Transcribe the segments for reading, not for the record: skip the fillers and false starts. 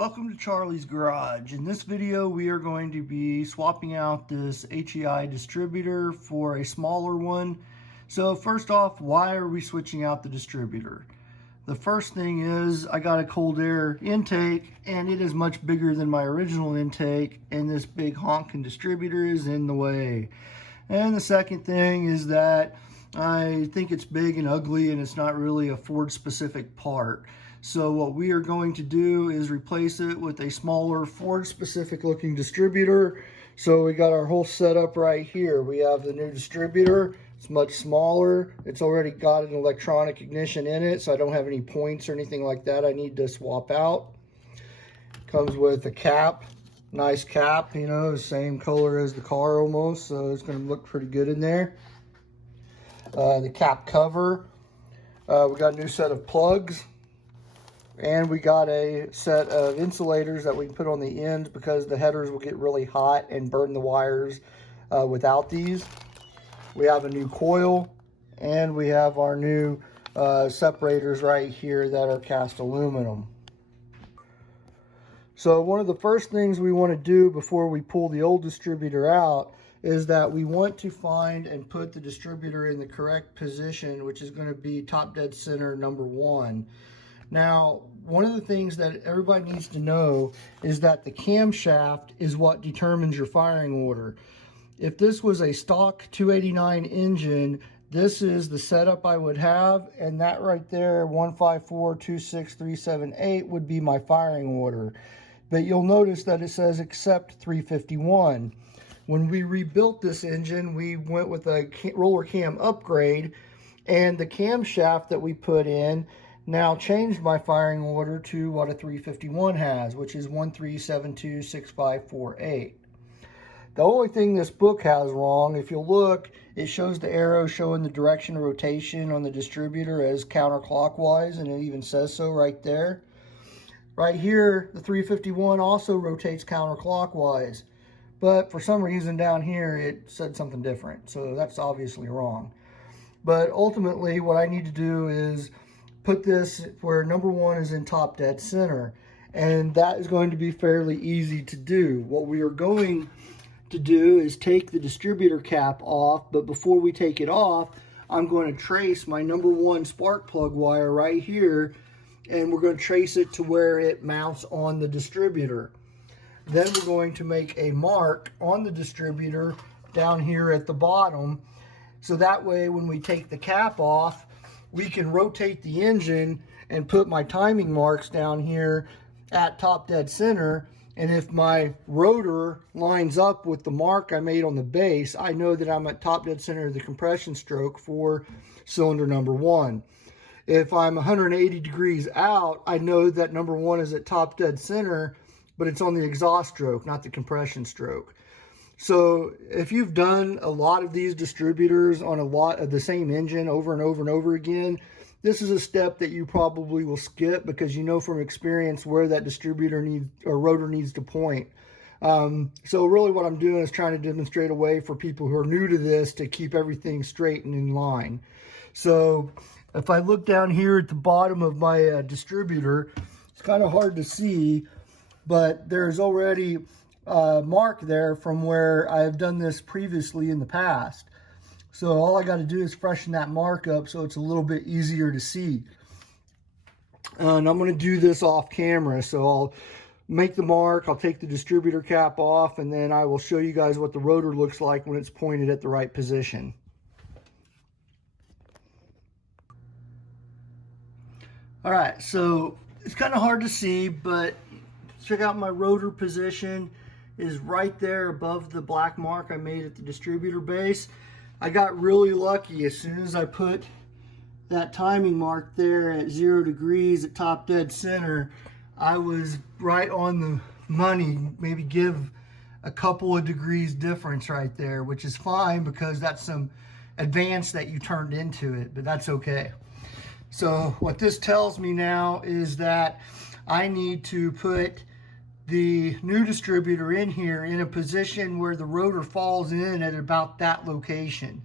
Welcome to Charlie's Garage. In this video we are going to be swapping out this HEI distributor for a smaller one. So first off, why are we switching out the distributor? The first thing is I got a cold air intake and it is much bigger than my original intake, and this big honking distributor is in the way. And the second thing is that I think it's big and ugly and it's not really a Ford specific part. So what we are going to do is replace it with a smaller Ford specific looking distributor. So we got our whole setup right here. We have the new distributor. It's much smaller. It's already got an electronic ignition in it, so I don't have any points or anything like that I need to swap out. Comes with a cap, nice cap, you know, the same color as the car almost, so it's going to look pretty good in there. The cap cover. We got a new set of plugs. And we got a set of insulators that we put on the ends because the headers will get really hot and burn the wires without these. We have a new coil, and we have our new separators right here that are cast aluminum. So one of the first things we want to do before we pull the old distributor out is that we want to find and put the distributor in the correct position, which is going to be top dead center number 1. Now, one of the things that everybody needs to know is that the camshaft is what determines your firing order. If this was a stock 289 engine, this is the setup I would have, and that right there, 154, 26, 378 would be my firing order. But you'll notice that it says except 351. When we rebuilt this engine, we went with a roller cam upgrade, and the camshaft that we put in now changed my firing order to what a 351 has, which is 13726548. The only thing this book has wrong, if you look, it shows the arrow showing the direction of rotation on the distributor as counterclockwise, and it even says so right there. Right here, the 351 also rotates counterclockwise, but for some reason down here it said something different, so that's obviously wrong. But ultimately what I need to do is put this where number 1 is in top dead center, and that is going to be fairly easy to do. What we are going to do is take the distributor cap off, but before we take it off, I'm going to trace my number 1 spark plug wire right here, and we're going to trace it to where it mounts on the distributor. Then we're going to make a mark on the distributor down here at the bottom, so that way when we take the cap off, we can rotate the engine and put my timing marks down here at top dead center. And if my rotor lines up with the mark I made on the base, I know that I'm at top dead center of the compression stroke for cylinder number 1. If I'm 180 degrees out, I know that number 1 is at top dead center, but it's on the exhaust stroke, not the compression stroke. So if you've done a lot of these distributors on a lot of the same engine over and over and over again, this is a step that you probably will skip because you know from experience where that distributor needs or rotor needs to point. So really what I'm doing is trying to demonstrate a way for people who are new to this to keep everything straight and in line. So if I look down here at the bottom of my distributor, it's kind of hard to see, but there's already mark there from where I've done this previously in the past. So all I got to do is freshen that mark up so it's a little bit easier to see. And I'm going to do this off camera, so I'll make the mark, I'll take the distributor cap off, and then I will show you guys what the rotor looks like when it's pointed at the right position. Alright, so it's kind of hard to see, but check out my rotor position is right there above the black mark I made at the distributor base. I got really lucky. As soon as I put that timing mark there at 0 degrees at top dead center, I was right on the money, maybe give a couple of degrees difference right there, which is fine because that's some advance that you turned into it, but that's okay. So what this tells me now is that I need to put the new distributor in here in a position where the rotor falls in at about that location.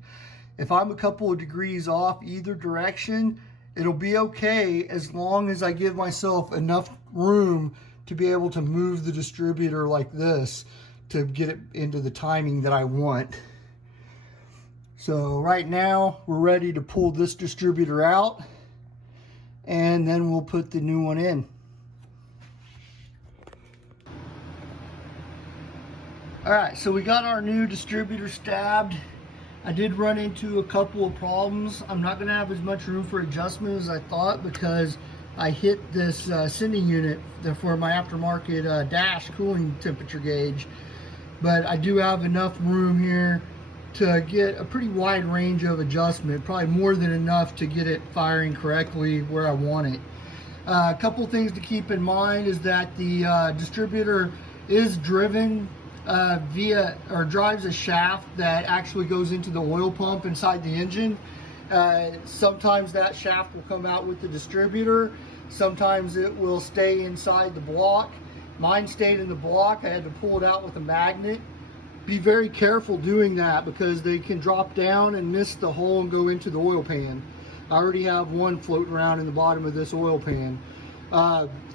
If I'm a couple of degrees off either direction, it'll be okay as long as I give myself enough room to be able to move the distributor like this to get it into the timing that I want. So right now we're ready to pull this distributor out, and then we'll put the new one in. All right, so we got our new distributor stabbed. I did run into a couple of problems. I'm not gonna have as much room for adjustment as I thought because I hit this sending unit for my aftermarket dash cooling temperature gauge. But I do have enough room here to get a pretty wide range of adjustment, probably more than enough to get it firing correctly where I want it. A couple things to keep in mind is that the distributor is driven drives a shaft that actually goes into the oil pump inside the engine. Sometimes that shaft will come out with the distributor, sometimes it will stay inside the block. Mine stayed in the block. I had to pull it out with a magnet. Be very careful doing that because they can drop down and miss the hole and go into the oil pan. I already have one floating around in the bottom of this oil pan.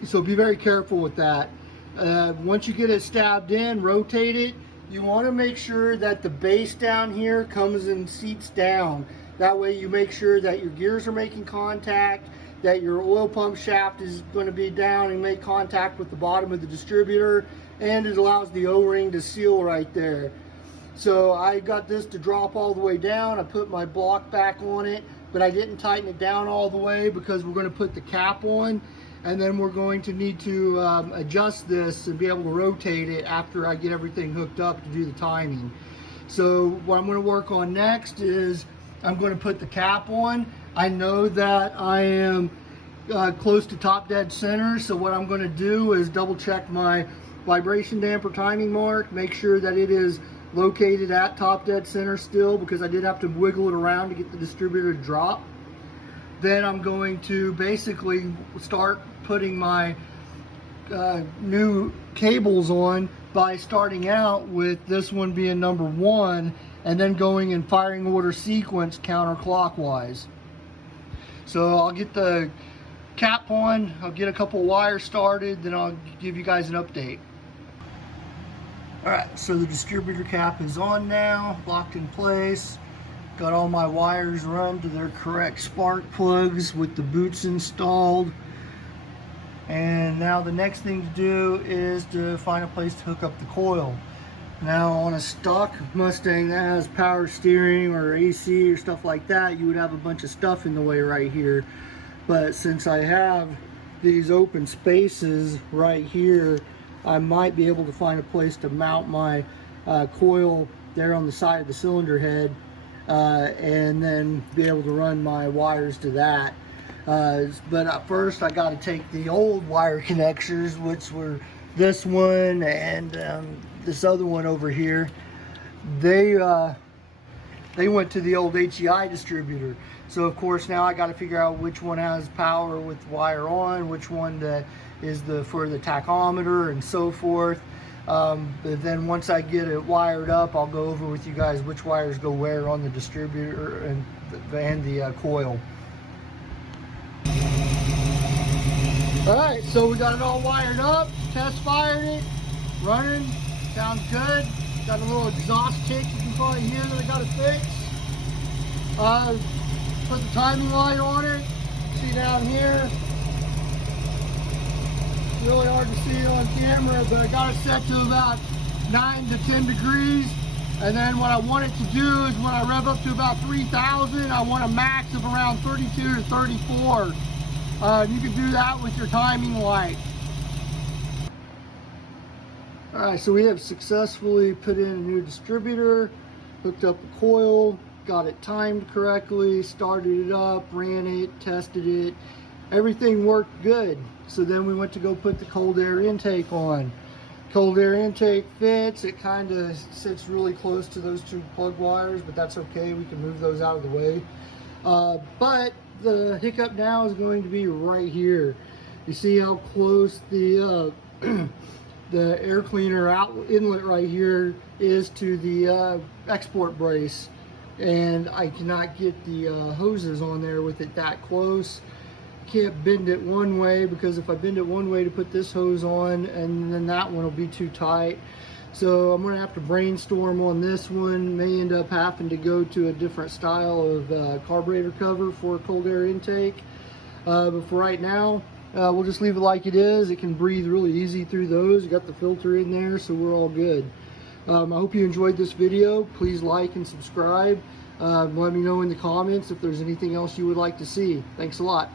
So be very careful with that. Once you get it stabbed in, rotate it. You want to make sure that the base down here comes and seats down. That way you make sure that your gears are making contact, that your oil pump shaft is going to be down and make contact with the bottom of the distributor, and it allows the O-ring to seal right there. So I got this to drop all the way down. I put my block back on it, but I didn't tighten it down all the way because we're going to put the cap on, and then we're going to need to adjust this and be able to rotate it after I get everything hooked up to do the timing. So what I'm going to work on next is I'm going to put the cap on. I know that I am close to top dead center, so what I'm going to do is double check my vibration damper timing mark, make sure that it is located at top dead center still, because I did have to wiggle it around to get the distributor to drop. Then I'm going to basically start putting my new cables on by starting out with this one being number 1 and then going in firing order sequence counterclockwise. So I'll get the cap on, I'll get a couple wires started, then I'll give you guys an update. Alright, so the distributor cap is on now, locked in place. Got all my wires run to their correct spark plugs with the boots installed. And now the next thing to do is to find a place to hook up the coil. Now on a stock Mustang that has power steering or AC or stuff like that, you would have a bunch of stuff in the way right here. But since I have these open spaces right here, I might be able to find a place to mount my coil there on the side of the cylinder head, and then be able to run my wires to that. But first I got to take the old wire connectors, which were this one and this other one over here. They went to the old HEI distributor. So of course now I got to figure out which one has power with wire on, which one is for the tachometer and so forth. But then once I get it wired up, I'll go over with you guys which wires go where on the distributor and the coil. Alright, so we got it all wired up, test fired it, running, sounds good. Got a little exhaust kick you can probably hear that I got to fix. Put the timing light on it, see down here. Really hard to see it on camera, but I got it set to about 9 to 10 degrees. And then what I want it to do is when I rev up to about 3,000, I want a max of around 32 to 34. You can do that with your timing light. All right, so we have successfully put in a new distributor, hooked up the coil, got it timed correctly, started it up, ran it, tested it. Everything worked good. So then we went to go put the cold air intake on. Cold air intake fits. It kind of sits really close to those two plug wires, but that's okay. We can move those out of the way. But the hiccup now is going to be right here. You see how close the the air cleaner inlet right here is to the export brace, and I cannot get the hoses on there with it that close. can't bend it one way, because if I bend it one way to put this hose on, and then that one will be too tight. So I'm going to have to brainstorm on this one. May end up having to go to a different style of carburetor cover for cold air intake. But for right now, we'll just leave it like it is. It can breathe really easy through those. You got the filter in there, so we're all good. I hope you enjoyed this video. Please like and subscribe. Let me know in the comments if there's anything else you would like to see. Thanks a lot.